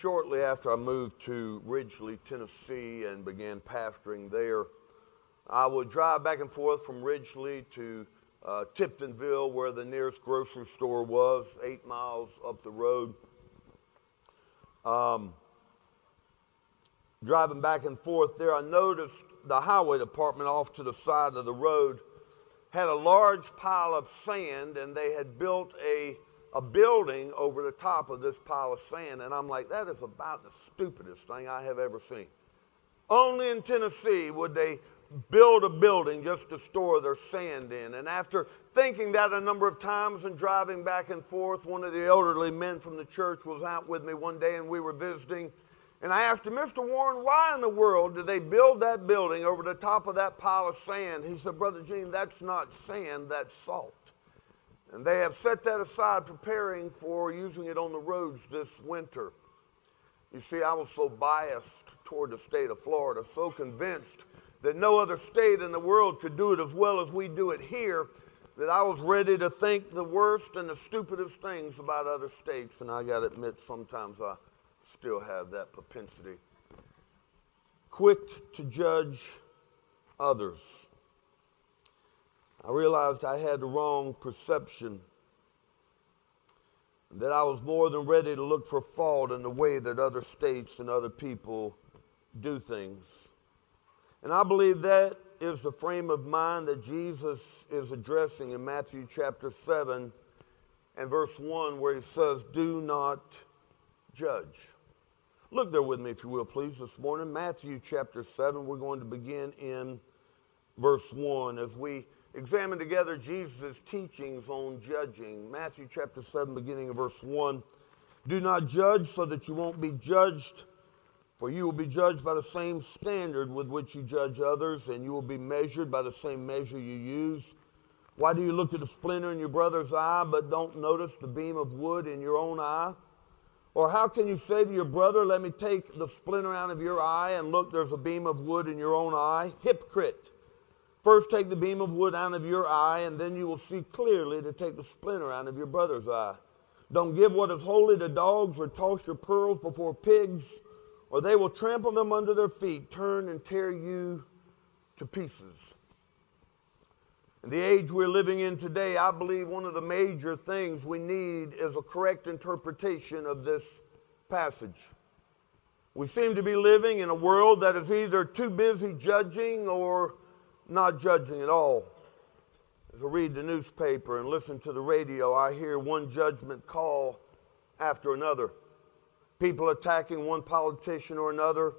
Shortly after I moved to Ridgely, Tennessee, and began pastoring there, I would drive back and forth from Ridgely to Tiptonville, where the nearest grocery store was, 8 miles up the road. Driving back and forth there, I noticed the highway department off to the side of the road had a large pile of sand, and they had built a building over the top of this pile of sand. And I'm like, that is about the stupidest thing I have ever seen. Only in Tennessee would they build a building just to store their sand in. And after thinking that a number of times and driving back and forth, one of the elderly men from the church was out with me one day, and we were visiting. And I asked him, Mr. Warren, why in the world did they build that building over the top of that pile of sand? He said, Brother Gene, that's not sand, that's salt. And they have set that aside, preparing for using it on the roads this winter. You see, I was so biased toward the state of Florida, so convinced that no other state in the world could do it as well as we do it here, that I was ready to think the worst and the stupidest things about other states. And I got to admit, sometimes I still have that propensity. Quick to judge others. I realized I had the wrong perception, that I was more than ready to look for fault in the way that other states and other people do things. And I believe that is the frame of mind that Jesus is addressing in Matthew chapter 7 and verse 1, where he says, do not judge. Look there with me, if you will, please, this morning. Matthew chapter 7, we're going to begin in verse 1 as we examine together Jesus' teachings on judging. Matthew chapter 7, beginning in verse 1. Do not judge so that you won't be judged, for you will be judged by the same standard with which you judge others, and you will be measured by the same measure you use. Why do you look at the splinter in your brother's eye, but don't notice the beam of wood in your own eye? Or how can you say to your brother, let me take the splinter out of your eye, and look, there's a beam of wood in your own eye? Hypocrite! First take the beam of wood out of your eye, and then you will see clearly to take the splinter out of your brother's eye. Don't give what is holy to dogs, or toss your pearls before pigs, or they will trample them under their feet, turn and tear you to pieces. In the age we're living in today, I believe one of the major things we need is a correct interpretation of this passage. We seem to be living in a world that is either too busy judging or not judging at all. As I read the newspaper and listen to the radio, I hear one judgment call after another. People attacking one politician or another.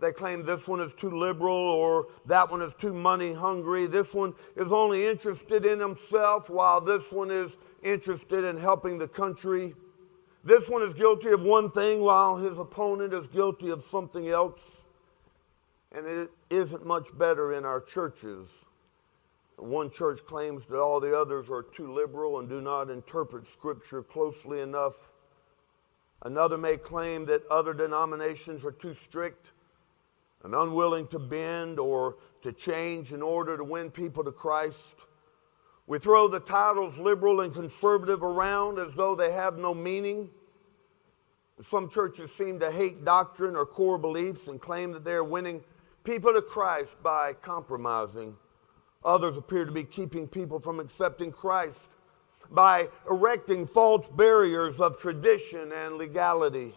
They claim this one is too liberal or that one is too money hungry. This one is only interested in himself while this one is interested in helping the country. This one is guilty of one thing while his opponent is guilty of something else. And it isn't much better in our churches. One church claims that all the others are too liberal and do not interpret Scripture closely enough. Another may claim that other denominations are too strict and unwilling to bend or to change in order to win people to Christ. We throw the titles liberal and conservative around as though they have no meaning. Some churches seem to hate doctrine or core beliefs and claim that they are winning people to Christ by compromising. Others appear to be keeping people from accepting Christ by erecting false barriers of tradition and legality.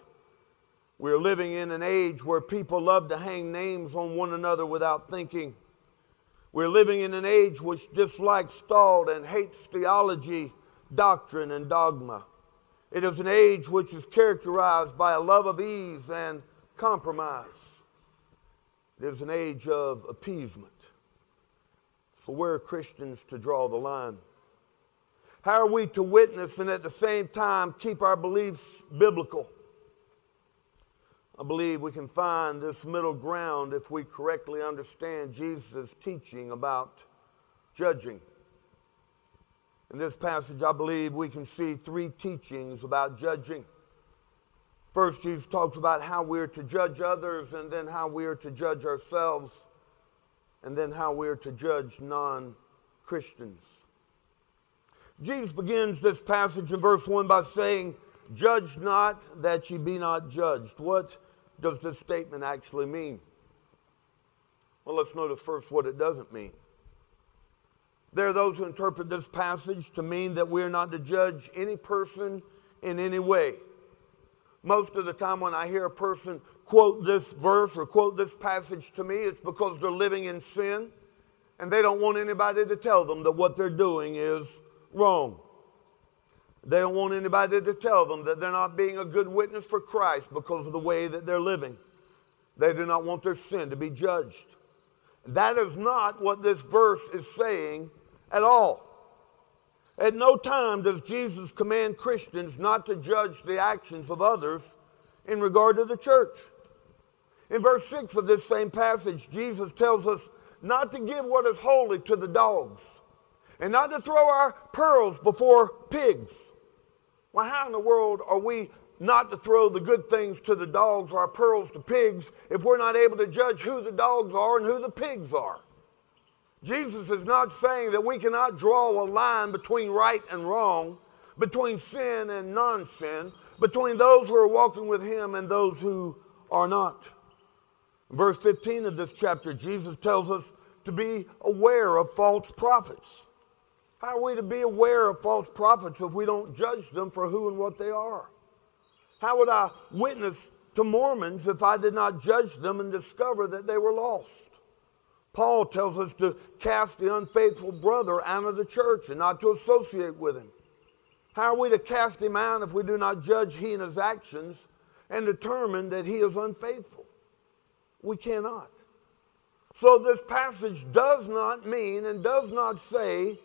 We're living in an age where people love to hang names on one another without thinking. We're living in an age which dislikes thought and hates theology, doctrine, and dogma. It is an age which is characterized by a love of ease and compromise. It is an age of appeasement. So where are Christians to draw the line? How are we to witness and at the same time keep our beliefs biblical? I believe we can find this middle ground if we correctly understand Jesus' teaching about judging. In this passage, I believe we can see three teachings about judging. First, Jesus talks about how we're to judge others, and then how we're to judge ourselves, and then how we're to judge non-Christians. Jesus begins this passage in verse 1 by saying, judge not that ye be not judged. What does this statement actually mean? Well, let's notice first what it doesn't mean. There are those who interpret this passage to mean that we are not to judge any person in any way. Most of the time when I hear a person quote this verse or quote this passage to me, it's because they're living in sin and they don't want anybody to tell them that what they're doing is wrong. They don't want anybody to tell them that they're not being a good witness for Christ because of the way that they're living. They do not want their sin to be judged. That is not what this verse is saying at all. At no time does Jesus command Christians not to judge the actions of others in regard to the church. In verse 6 of this same passage, Jesus tells us not to give what is holy to the dogs and not to throw our pearls before pigs. Well, how in the world are we not to throw the good things to the dogs or our pearls to pigs if we're not able to judge who the dogs are and who the pigs are? Jesus is not saying that we cannot draw a line between right and wrong, between sin and non-sin, between those who are walking with him and those who are not. In verse 15 of this chapter, Jesus tells us to be aware of false prophets. How are we to be aware of false prophets if we don't judge them for who and what they are? How would I witness to Mormons if I did not judge them and discover that they were lost? Paul tells us to cast the unfaithful brother out of the church and not to associate with him. How are we to cast him out if we do not judge he and his actions and determine that he is unfaithful? We cannot. So this passage does not mean and does not say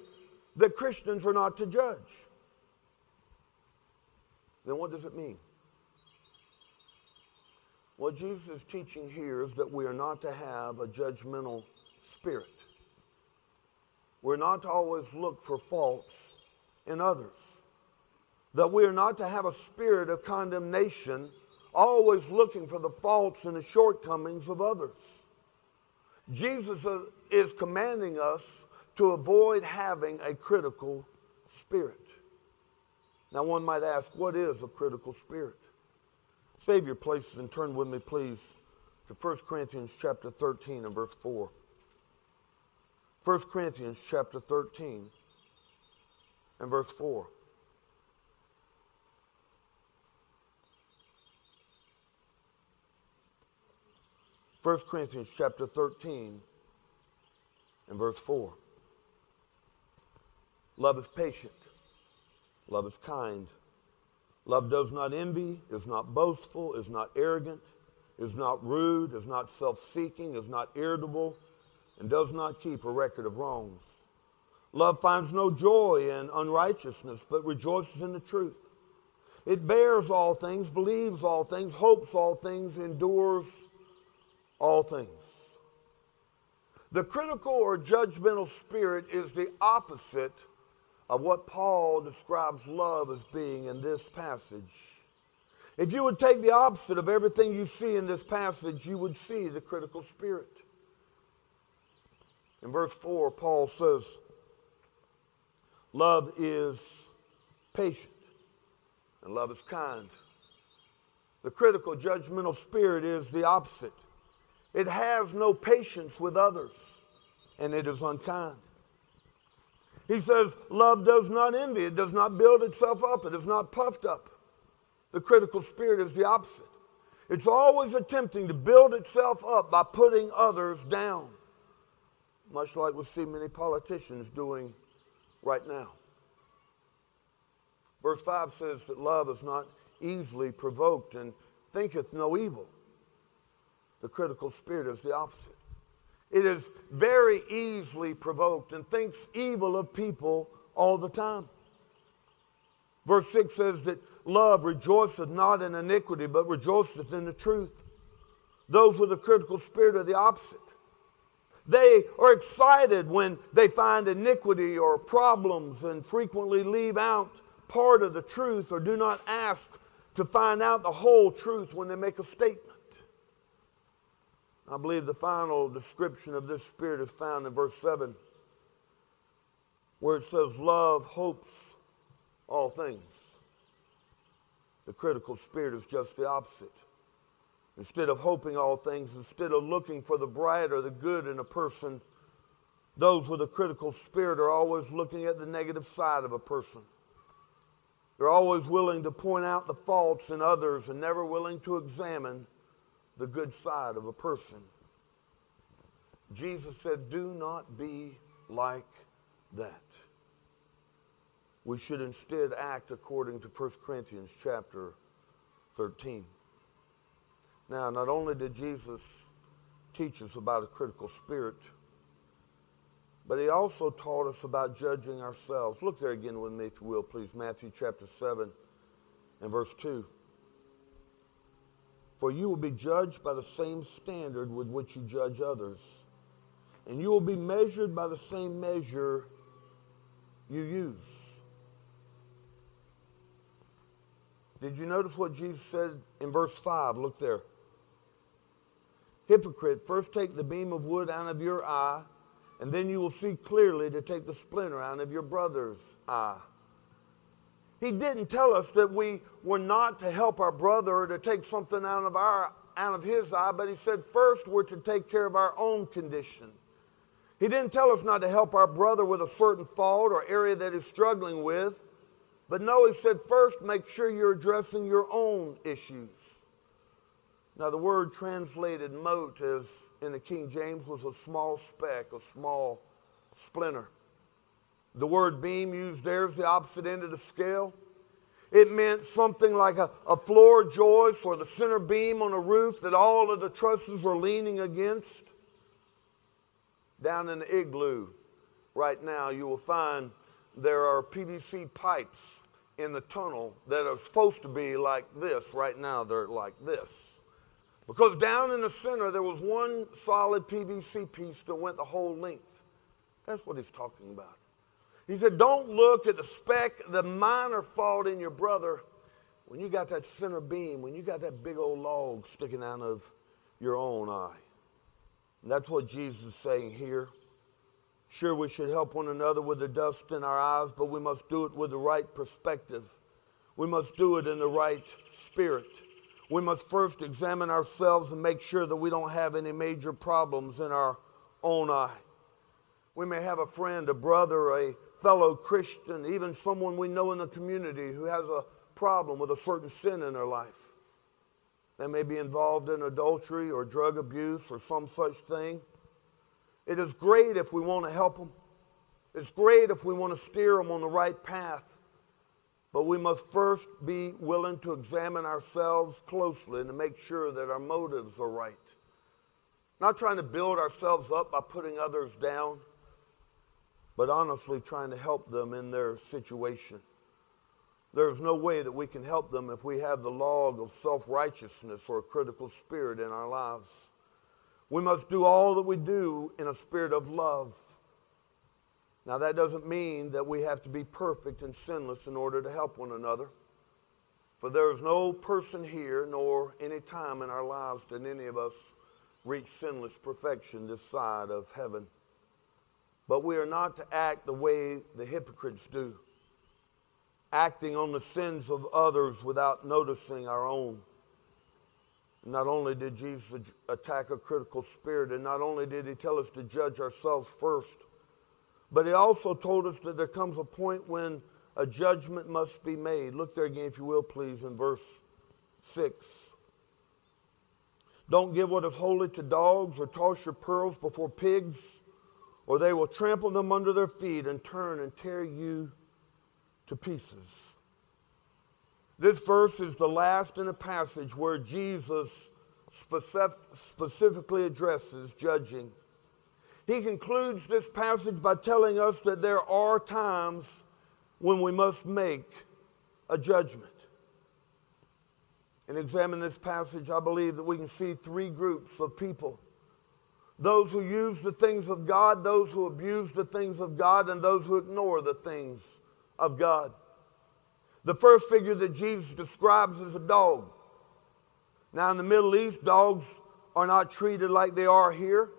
that Christians are not to judge. Then what does it mean? What Jesus is teaching here is that we are not to have a judgmental spirit. We're not to always look for faults in others. That we are not to have a spirit of condemnation, always looking for the faults and the shortcomings of others. Jesus is commanding us to avoid having a critical spirit. Now one might ask, what is a critical spirit? Save your places and turn with me, please, to 1 Corinthians chapter 13 and verse 4. 1 Corinthians chapter 13 and verse 4. First Corinthians chapter 13 and verse 4. Love is patient. Love is kind. Love does not envy, is not boastful, is not arrogant, is not rude, is not self-seeking, is not irritable, and does not keep a record of wrongs. Love finds no joy in unrighteousness, but rejoices in the truth. It bears all things, believes all things, hopes all things, endures all things. The critical or judgmental spirit is the opposite of what Paul describes love as being in this passage. If you would take the opposite of everything you see in this passage, you would see the critical spirit. In verse 4, Paul says, love is patient and love is kind. The critical judgmental spirit is the opposite. It has no patience with others, and it is unkind. He says, love does not envy. It does not build itself up. It is not puffed up. The critical spirit is the opposite. It's always attempting to build itself up by putting others down, much like we see many politicians doing right now. Verse 5 says that love is not easily provoked and thinketh no evil. The critical spirit is the opposite. It is very easily provoked and thinks evil of people all the time. Verse 6 says that love rejoiceth not in iniquity, but rejoiceth in the truth. Those with a critical spirit are the opposite. They are excited when they find iniquity or problems and frequently leave out part of the truth or do not ask to find out the whole truth when they make a statement. I believe the final description of this spirit is found in verse 7, where it says, love hopes all things. The critical spirit is just the opposite. Instead of hoping all things, instead of looking for the bright or the good in a person, those with a critical spirit are always looking at the negative side of a person. They're always willing to point out the faults in others and never willing to examine the good side of a person. Jesus said, do not be like that. We should instead act according to 1 Corinthians chapter 13. Now, not only did Jesus teach us about a critical spirit, but he also taught us about judging ourselves. Look there again with me, if you will, please. Matthew chapter 7 and verse 2. For you will be judged by the same standard with which you judge others, and you will be measured by the same measure you use. Did you notice what Jesus said in verse 5? Look there. Hypocrite, first take the beam of wood out of your eye, and then you will see clearly to take the splinter out of your brother's eye. He didn't tell us that we were not to help our brother or to take something out of his eye, but he said first we're to take care of our own condition. He didn't tell us not to help our brother with a certain fault or area that he's struggling with, but no, he said first make sure you're addressing your own issues. Now the word translated mote is, in the King James, was a small speck, a small splinter. The word beam used there is the opposite end of the scale. It meant something like a floor joist or the center beam on a roof that all of the trusses are leaning against. Down in the igloo right now, you will find there are PVC pipes in the tunnel that are supposed to be like this. Right now, they're like this. Because down in the center, there was one solid PVC piece that went the whole length. That's what he's talking about. He said, don't look at the speck, the minor fault in your brother when you got that center beam, when you got that big old log sticking out of your own eye. And that's what Jesus is saying here. Sure, we should help one another with the dust in our eyes, but we must do it with the right perspective. We must do it in the right spirit. We must first examine ourselves and make sure that we don't have any major problems in our own eye. We may have a friend, a brother, a fellow Christian, even someone we know in the community who has a problem with a certain sin in their life. They may be involved in adultery or drug abuse or some such thing. It is great if we want to help them. It's great if we want to steer them on the right path. But we must first be willing to examine ourselves closely and to make sure that our motives are right. Not trying to build ourselves up by putting others down, but honestly trying to help them in their situation. There's no way that we can help them if we have the log of self-righteousness or a critical spirit in our lives. We must do all that we do in a spirit of love. Now, that doesn't mean that we have to be perfect and sinless in order to help one another. For there is no person here, nor any time in our lives that any of us reach sinless perfection this side of heaven. But we are not to act the way the hypocrites do, acting on the sins of others without noticing our own. Not only did Jesus attack a critical spirit, and not only did he tell us to judge ourselves first, but he also told us that there comes a point when a judgment must be made. Look there again, if you will, please, in verse 6. Don't give what is holy to dogs, or toss your pearls before pigs, or they will trample them under their feet and turn and tear you to pieces. This verse is the last in a passage where Jesus specifically addresses judging. He concludes this passage by telling us that there are times when we must make a judgment. In examining this passage, I believe that we can see three groups of people. Those who use the things of God, those who abuse the things of God, and those who ignore the things of God. The first figure that Jesus describes is a dog. Now, in the Middle East, dogs are not treated like they are here.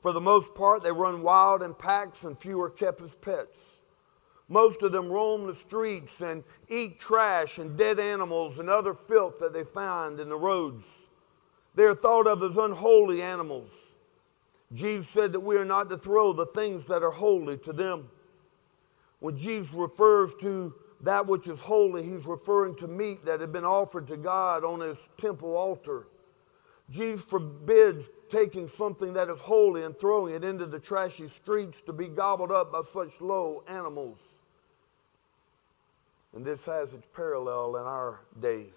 For the most part, they run wild in packs and few are kept as pets. Most of them roam the streets and eat trash and dead animals and other filth that they find in the roads. They are thought of as unholy animals. Jesus said that we are not to throw the things that are holy to them. When Jesus refers to that which is holy, he's referring to meat that had been offered to God on his temple altar. Jesus forbids taking something that is holy and throwing it into the trashy streets to be gobbled up by such low animals. And this has its parallel in our days,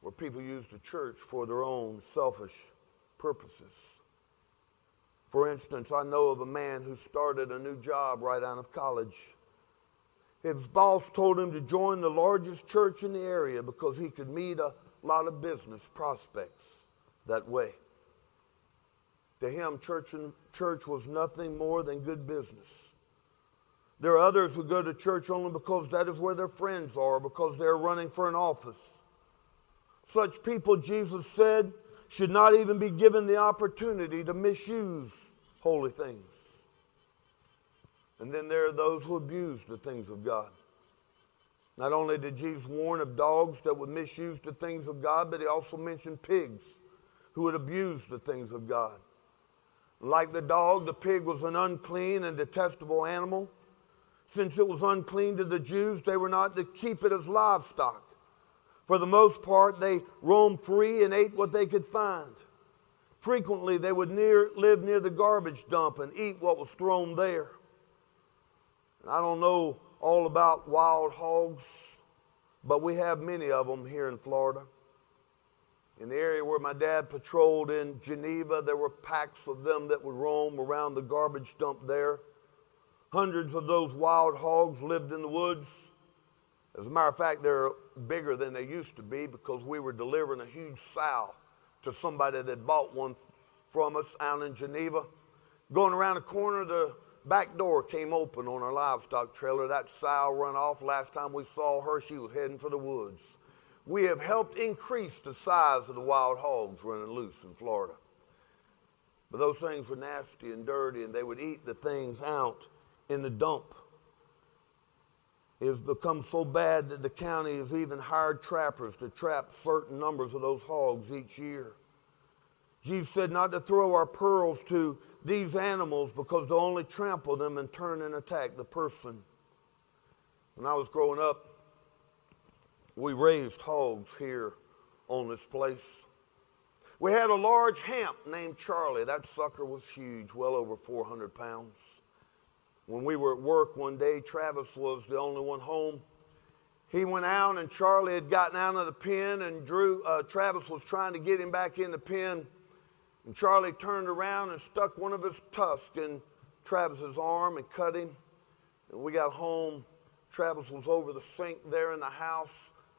where people use the church for their own selfish purposes. For instance, I know of a man who started a new job right out of college. His boss told him to join the largest church in the area because he could meet a lot of business prospects that way. To him, church was nothing more than good business. There are others who go to church only because that is where their friends are, because they're running for an office. Such people, Jesus said, should not even be given the opportunity to misuse holy things. And then there are those who abuse the things of God. Not only did Jesus warn of dogs that would misuse the things of God, but he also mentioned pigs who would abuse the things of God. Like the dog, the pig was an unclean and detestable animal. Since it was unclean to the Jews, they were not to keep it as livestock. For the most part, they roamed free and ate what they could find. Frequently, they would live near the garbage dump and eat what was thrown there. And I don't know all about wild hogs, but we have many of them here in Florida. In the area where my dad patrolled in Geneva, there were packs of them that would roam around the garbage dump there. Hundreds of those wild hogs lived in the woods. As a matter of fact, they're bigger than they used to be because we were delivering a huge sow to somebody that bought one from us out in Geneva. Going around the corner, the back door came open on our livestock trailer. That sow run off. Last time we saw her, she was heading for the woods. We have helped increase the size of the wild hogs running loose in Florida. But those things were nasty and dirty, and they would eat the things out in the dump. It has become so bad that the county has even hired trappers to trap certain numbers of those hogs each year. Jesus said not to throw our pearls to these animals because they'll only trample them and turn and attack the person. When I was growing up, we raised hogs here on this place. We had a large hamp named Charlie. That sucker was huge, well over 400 pounds. When we were at work one day, Travis was the only one home. He went out and Charlie had gotten out of the pen, and Travis was trying to get him back in the pen. And Charlie turned around and stuck one of his tusks in Travis's arm and cut him. And we got home. Travis was over the sink there in the house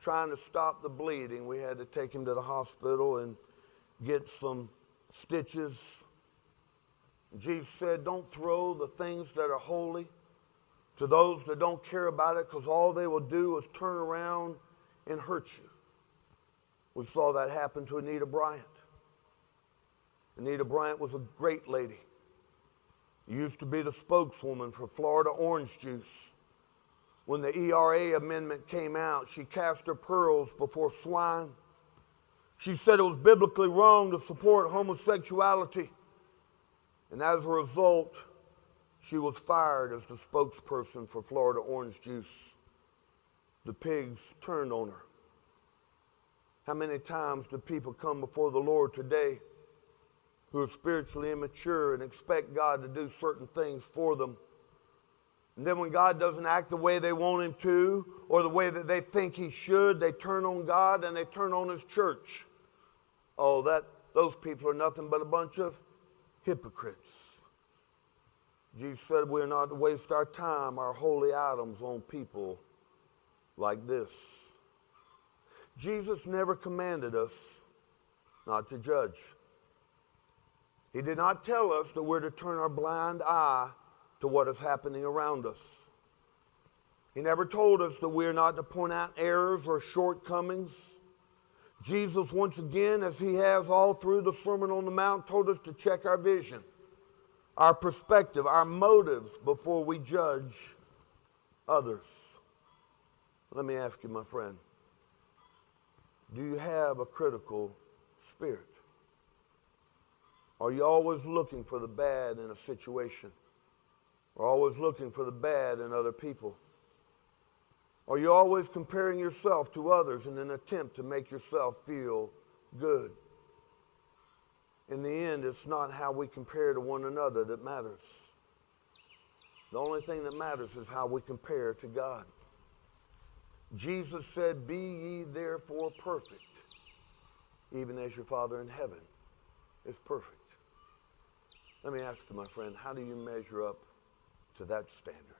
trying to stop the bleeding. We had to take him to the hospital and get some stitches. Jesus said, don't throw the things that are holy to those that don't care about it, because all they will do is turn around and hurt you. We saw that happen to Anita Bryant. Anita Bryant was a great lady. Used to be the spokeswoman for Florida orange juice. When the ERA amendment came out, she cast her pearls before swine. She said it was biblically wrong to support homosexuality. And as a result, she was fired as the spokesperson for Florida orange juice. The pigs turned on her. How many times do people come before the Lord today who are spiritually immature and expect God to do certain things for them? And then when God doesn't act the way they want him to, or the way that they think he should, they turn on God and they turn on his church. Oh, those people are nothing but a bunch of hypocrites. Jesus said we are not to waste our time, our holy items, on people like this. Jesus never commanded us not to judge. He did not tell us that we're to turn our blind eye to what is happening around us. He never told us that we are not to point out errors or shortcomings. Jesus, once again, as he has all through the Sermon on the Mount, told us to check our vision, our perspective, our motives before we judge others. Let me ask you, my friend, do you have a critical spirit? Are you always looking for the bad in a situation? Or always looking for the bad in other people? Are you always comparing yourself to others in an attempt to make yourself feel good? In the end, it's not how we compare to one another that matters. The only thing that matters is how we compare to God. Jesus said, "Be ye therefore perfect, even as your Father in heaven is perfect." Let me ask you, my friend, how do you measure up to that standard?